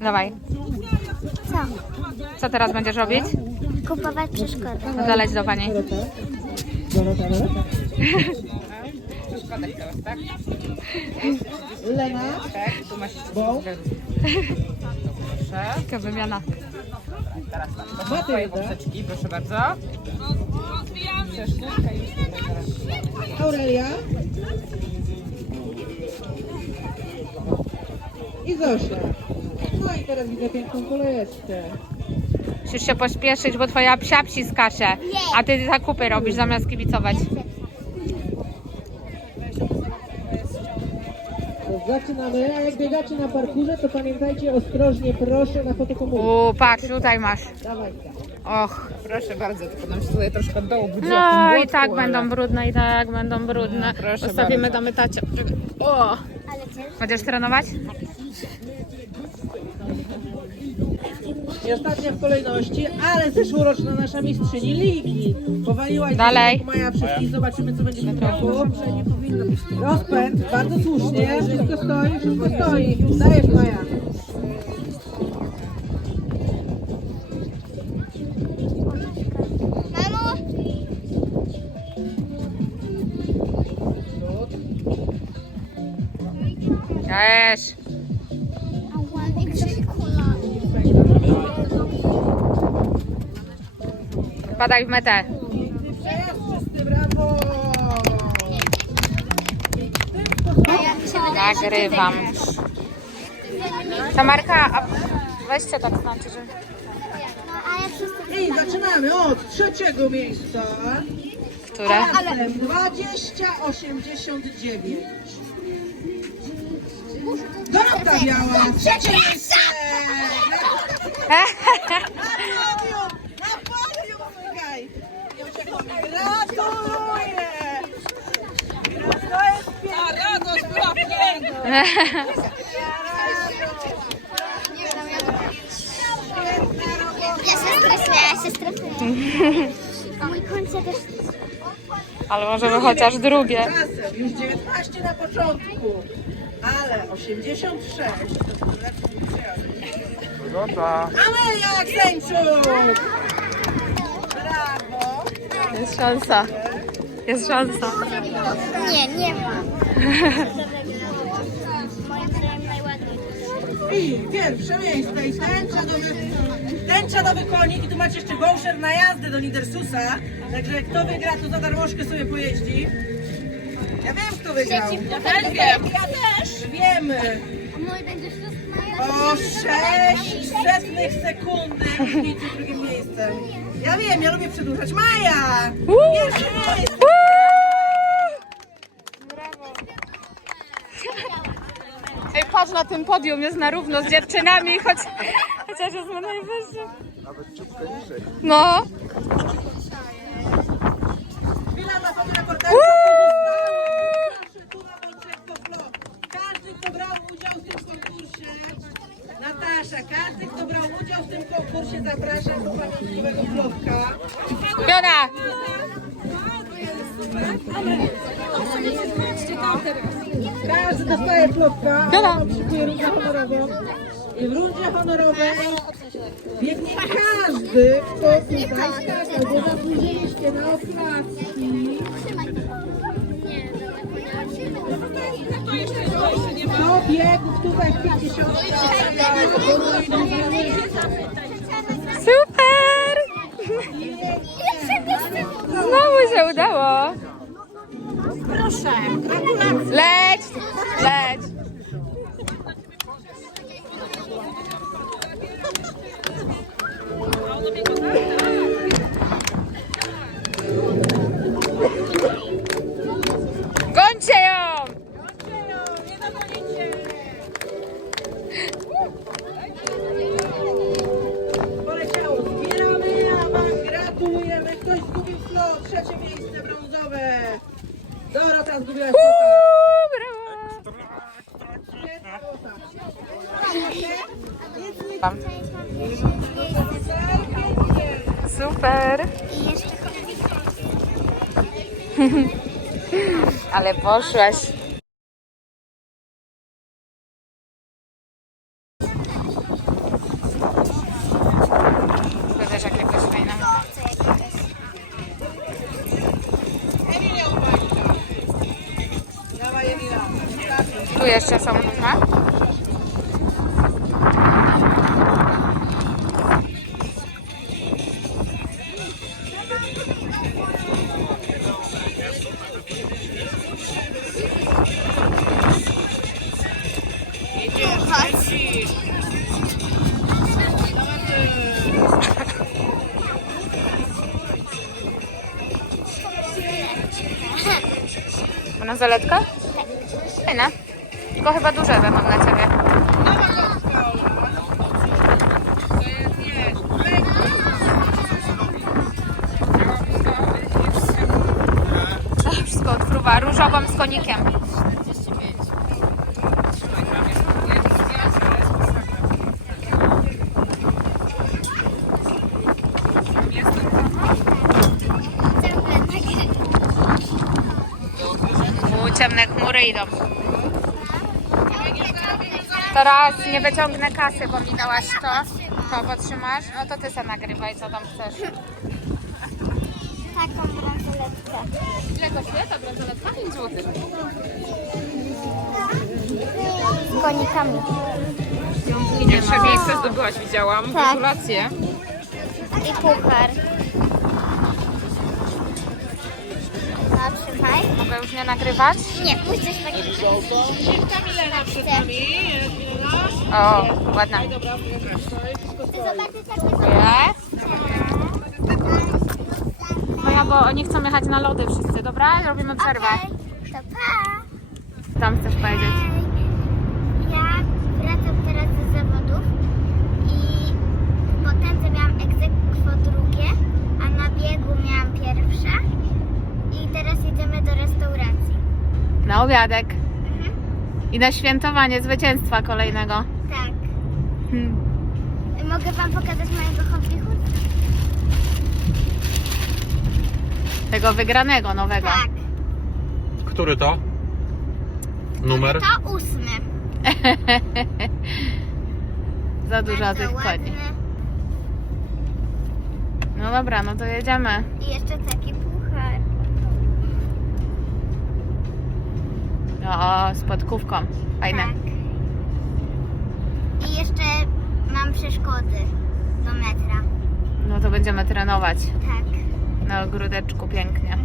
Dawaj. Co? Co teraz będziesz robić? Kupować przeszkody. No to leć do pani. Lena, bo Taka wymiana. Matylda, proszę bardzo. Aurelia i Zosia. No i teraz widzę piękną kolejeczkę. Musisz się pośpieszyć, bo twoja psia psi skacze. A ty zakupy robisz zamiast kibicować. To zaczynamy, a jak biegacie na parkurze, to pamiętajcie ostrożnie, proszę, na fotokomórkę. U, patrz, tutaj masz. Dawaj. Och. Proszę bardzo, tylko nam się tutaj troszkę do obudziła w tym No i tak ale- będą brudne, i tak będą brudne. proszę Postawimy bardzo. do mytacia. Czekaj. O! Ale ciężko. Będziesz trenować? I ostatnia w kolejności, ale zeszłoroczna nasza mistrzyni ligi. Powaliła i Dalej. Maja wszystkich, zobaczymy co będzie w kroku. Rozpęd, bardzo słusznie, wszystko stoi, wszystko stoi. Dajesz Maja. Mamo! Też. Padaj w metę. Przejazd czysty, brawo! Nagrywam. Tamarka, a weźcie tak znaczy, że... I zaczynamy od trzeciego miejsca. Które? Ale 20, 89. Dorota Biała, trzecie miejsce! Na podium! Na podium, Ja się stresuję, ja się stresuję. Mój końce też... Ale może chociaż drugie. Czasem już 19 na początku, ale 86 to był lepszy przyjaciół. Amelia Akseńczuk! Brawo! Jest szansa. Jest szansa. Nie, nie ma. I pierwsze miejsce i ten czadowy, ten czadowy konik i tu macie jeszcze voucher na jazdę do Nidersusa, także kto wygra to za darmożkę sobie pojeździ. Ja wiem kto wygrał. Ja też wiem. Ja też. Wiemy. A mój będzie wszystko O 6 setnych sekundy różnicy drugim miejscem. Ja wiem, ja lubię przedłużać. Maja! Pierwsze miejsce! Na tym podium, jest na równo z dziewczynami, choć, chociaż jest na najwyższym. No. Chwila na fotoreportażu. Proszę tu na Wączewko Vlog. Każdy, kto brał udział w tym konkursie, Natasza, każdy, kto brał udział do! Każdy dostaje vlogka. Dobra. Rundę honorową. I w rundzie honorowej biegnie każdy, kto tutaj skakał, bo zasłużyliście na oklaski. Kto biegł tutaj w 50 Super! Znowu się udało. Proszę. Leć! Leć! Wam. Super! I jeszcze Ale poszłaś. Tu jeszcze są? Bransoletka? Fajne. Tylko chyba duże będą dla Ciebie. Wszystko odfruwa różową z konikiem. Idą. Teraz nie wyciągnę kasy, bo mi dałaś to. To potrzymasz? No to ty se nagrywaj, co tam chcesz. Taką bransoletkę. Ile kosztuje ta bransoletka? 5 zł. Z konikami. Pierwsze miejsce zdobyłaś, widziałam. Tak. Gratulacje. I puchar. Trzymaj. Mogę już nie nagrywać? Nie, musisz tak... Chcę. O, ładna. Chcę zobaczyć, jak to. No ja, bo oni chcą jechać na lody wszyscy, dobra? Robimy przerwę. Okej, To pa. Tam chcesz powiedzieć? Ja wracam teraz ze zawodów i po tędze miałam egzekwo drugie, a na biegu miałam pierwsze. I teraz jedziemy restauracji. Na obiadek. Mhm. I na świętowanie zwycięstwa kolejnego. Tak. Hmm. Mogę Wam pokazać mojego hobbychu? Tego wygranego nowego. Tak. Który to? Numer? To ósmy. Za dużo tych koni. No dobra, no to jedziemy. I jeszcze taki puchar. O, z podkówką. Fajne. Tak. I jeszcze mam przeszkody do metra. No to będziemy trenować Tak. na ogródeczku pięknie.